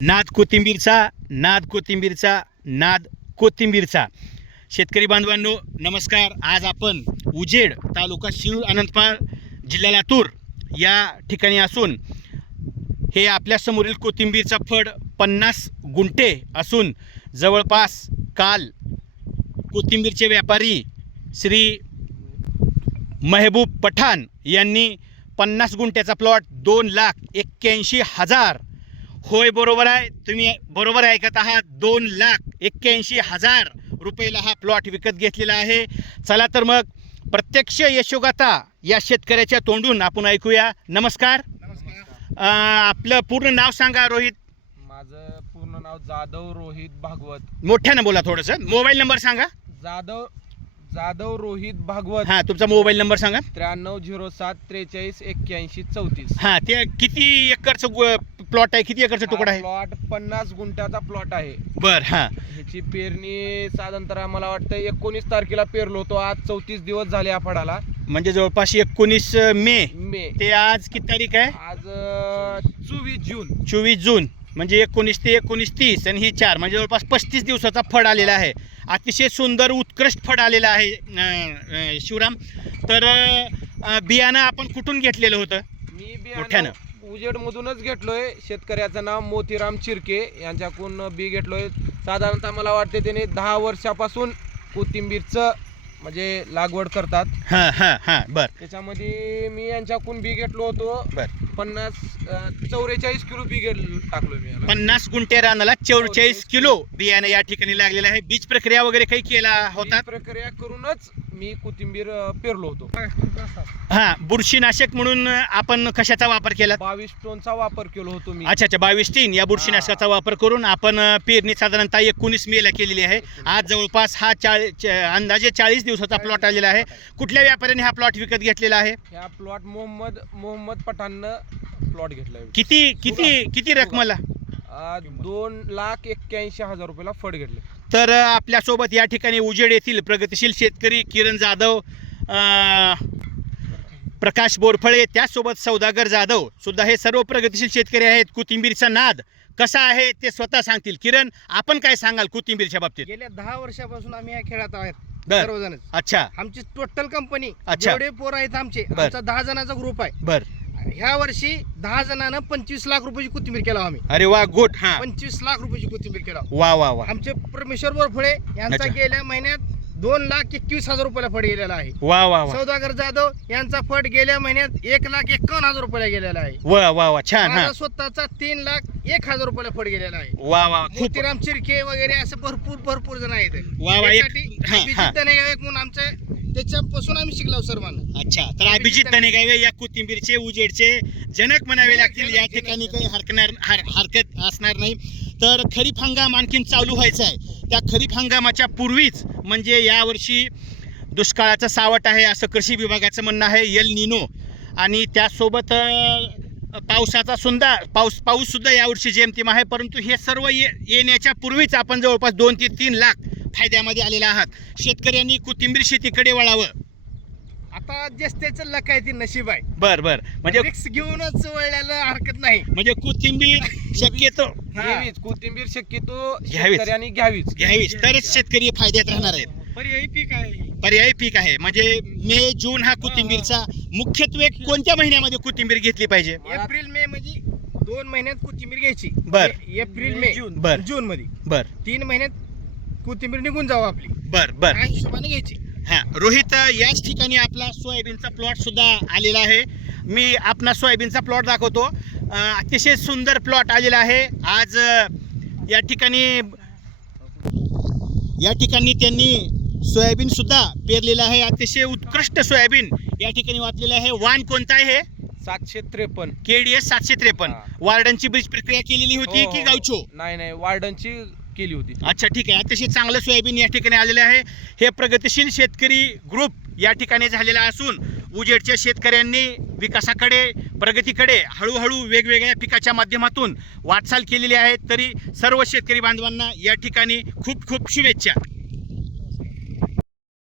नाद कोथिंबीरचा शेतकरी बांधवांनो नमस्कार। आज आपण उजेड तालुका शिव अनंतपाळ जिल्हा लातूर या ठिकाणी असून हे आपल्या समोरील कोथिंबीरचा फड 50 गुंठे असून जवळपास काल कोथिंबीरचे व्यापारी श्री महबूब पठाण यांनी 50 गुंठ्याचा प्लॉट 2,81,000 होय बरोबर आहे, तुम्ही बरोबर ऐकत आहात। 2,81,000 रुपयाला हा प्लॉट विकत घेतलेला आहे। चला तर मग प्रत्यक्ष यशोगाथा या शेतकऱ्याच्या तोंडून आपण ऐकूया। नमस्कार। आपलं पूर्ण नाव सांगा। रोहित? माझं पूर्ण नाव जाधव रोहित भागवत। मोठ्यानं बोला थोडंसं। मोबाईल नंबर सांगा। जाधव रोहित भागवत। हां, तुमचा मोबाईल नंबर सांगा। 9307438134। हां, ते किती एकरचं प्लॉट आहे? किती एकरचा तुकडा आहे? प्लॉट 50 गुंठ्याचा प्लॉट आहे। बर, हां। ह्याची पेरणी साधारणतः मला वाटतं 19 तारखेला पेरलो होतो। आज 34 दिवस झाले या फळाला, म्हणजे जवळपास 19 मे ते आज किती तारीख आहे? आज 24 जून। 24 जून म्हणजे 19 ते 19 30 आणि ही 4 म्हणजे जवळपास 35 दिवसाचा फळ आलेला आहे। अतिशय सुंदर उत्कृष्ट फळ आलेलं आहे शिवराम। तर बियाणं आपण कुठून घेतलेलं होतं? मी बियाणं उजेडमधूनच घेतलोय। शेतकऱ्याचं नाव मोतीराम चिरके यांच्याकडून बी घेतलोय। साधारणतः मला वाटते त्याने 10 वर्षापासून कोथिंबीरचं म्हणजे लागवड करतात। हां हां हां, बर। त्याच्यामध्ये मी यांच्याकडून बी घेतलो होतो। बर, 44 किलो बी टाकलोय मी याला। 50 गुंठे रानाला 44 किलो बियाणं या ठिकाणी लागलेलं आहे। बीज प्रक्रिया वगैरे काही केला होता? प्रक्रिया करूनच मी कोथिंबीर पेरलो होतो। हां, बुरशीनाशक म्हणून आपण कशाचा वापर केला? 22 टनचा वापर केलो होतो मी। अच्छा, 22 टन या बुरशीनाशकाचा वापर करून आपण पेरणी साधारणतः 19 मेला केलेली आहे। आज जवळपास हा अंदाजे 40 दिवसाचा प्लॉट आलेला आहे। कुठल्या व्यापाऱ्याने हा प्लॉट विकत घेतलेला आहे? हा प्लॉट मोहम्मद पठाणनं प्लॉट घेतलाय। किती रकमेला? 2,81,000 रुपयाला फड घेतले। तर आपल्यासोबत या ठिकाणी उजेड येथील प्रगतिशील शेतकरी किरण जाधव, प्रकाश बोरफळे, त्याचसोबत सौदागर जाधव सुद्धा हे सर्व प्रगतिशील शेतकरी आहेत। कोथिंबीरचा नाद कसा आहे ते स्वतः सांगतील। किरण, आपण काय सांगाल कोथिंबीरच्या बाबतीत? गेल्या 10 वर्षापासून आम्ही या खेळात आहोत बर। सर्वजण। अच्छा, आमची टोटल कंपनी अच्छा। जेवढे पोर आहेत आमचे, बर। आमचा 10 जणांचा ग्रुप आहे। बर। ह्या वर्षी 10 जणांना 25 लाख रुपयाची कोथिंबीर केला आम्ही। अरे वा, गुड। हां, 25 लाख रुपयाची कोथिंबीर केला। वा वा वा। आमचे परमेश्वर बोरफळे यांचा अच्छा। गेल्या महिन्यात 2,21,000 रुपयाला फड गेलेला आहे। वा वा वा सौदागर जाधव यांचा फड गेल्या महिन्यात 1,51,000 रुपयाला गेलेला आहे। वा वा वा, छान। हां, माझा स्वतःचा 3,01,000 रुपयाला फड गेलेला आहे। वा वा, खूप मोतीराम चिरके वगैरे असे भरपूर जण आहेत। वा वा, त्यासाठी हां, अभिजित हां। दनेगावे म्हणून आमचे त्याच्यापासून आम्ही शिकलो सर्वांना। अच्छा, तर अभिजित दनेगावे या कोथिंबीरचे उजेडचे जनक म्हणावे लागतील। या ठिकाणी काही हरकत असणार नाही। तर खरीप हंगाम आणखीन चालू व्हायचा आहे। त्या खरीप हंगामाच्या पूर्वीच म्हणजे यावर्षी दुष्काळाचं सावट आहे असं कृषी विभागाचं म्हणणं आहे, एल निनो। आणि त्यासोबत पावसाचा पाऊस सुद्धा यावर्षी जेमतेम आहे। परंतु हे सर्व येण्याच्या पूर्वीच आपण जवळपास 2 ते 3 लाख फायद्यामध्ये आलेला आहात। शेतकऱ्यांनी कोथिंबीर शेतीकडे वळावं। आता ज्याचं लक आहे ती नशीब आहे। बर बर, म्हणजे रिक्स घेऊनच वळल्याला हरकत नाही। म्हणजे कोथिंबीर शक्यतो घ्यावीच, कोथिंबीर शक्यतो घ्यावीच. शेतकऱ्यांनी घ्यावीच। तरच शेतकरी फायद्यात राहणार आहेत। पर्यायी पीक आहे। पर्यायी पीक आहे म्हणजे मे जून हा कोथिंबीरचा मुख्यत्वे कोणत्या महिन्यामध्ये कोथिंबीर घेतली पाहिजे? एप्रिल मे म्हणजे 2 महिन्यात कोथिंबीर घ्यायची। बर। एप्रिल मे बर। जून मध्ये बर 3 महिन्यात कोथिंबीर निघून जावं आपली। बर बर, त्या हिशोबाने घ्यायची। हां। रोहित, याच ठिकाणी आपला सोयाबीनचा प्लॉट सुद्धा आलेला आहे। मी आपला सोयाबीनचा प्लॉट दाखवतो। अतिशय सुंदर प्लॉट आलेला आहे। आज या ठिकाणी त्यांनी सोयाबीन सुद्धा पेरलेलं आहे। अतिशय उत्कृष्ट सोयाबीन या ठिकाणी वापलेलं आहे। वाण कोणता आहे हे? 753 KDS 753। हां। वार्डनची बीज प्रक्रिया केलेली होती हो, की हो. गावचो? नाही, वार्डनची केली होती। अच्छा, ठीक आहे। अतिशय चांगलं सोयाबीन या ठिकाणी आलेलं आहे। हे प्रगतिशील शेतकरी ग्रुप या ठिकाणी झालेला असून उजेडच्या शेतकऱ्यांनी विकासाकडे, प्रगतीकडे हळूहळू वेगवेगळ्या पिकाच्या माध्यमातून वाटचाल केलेली आहे। तरी सर्व शेतकरी बांधवांना या ठिकाणी खूप खूप शुभेच्छा।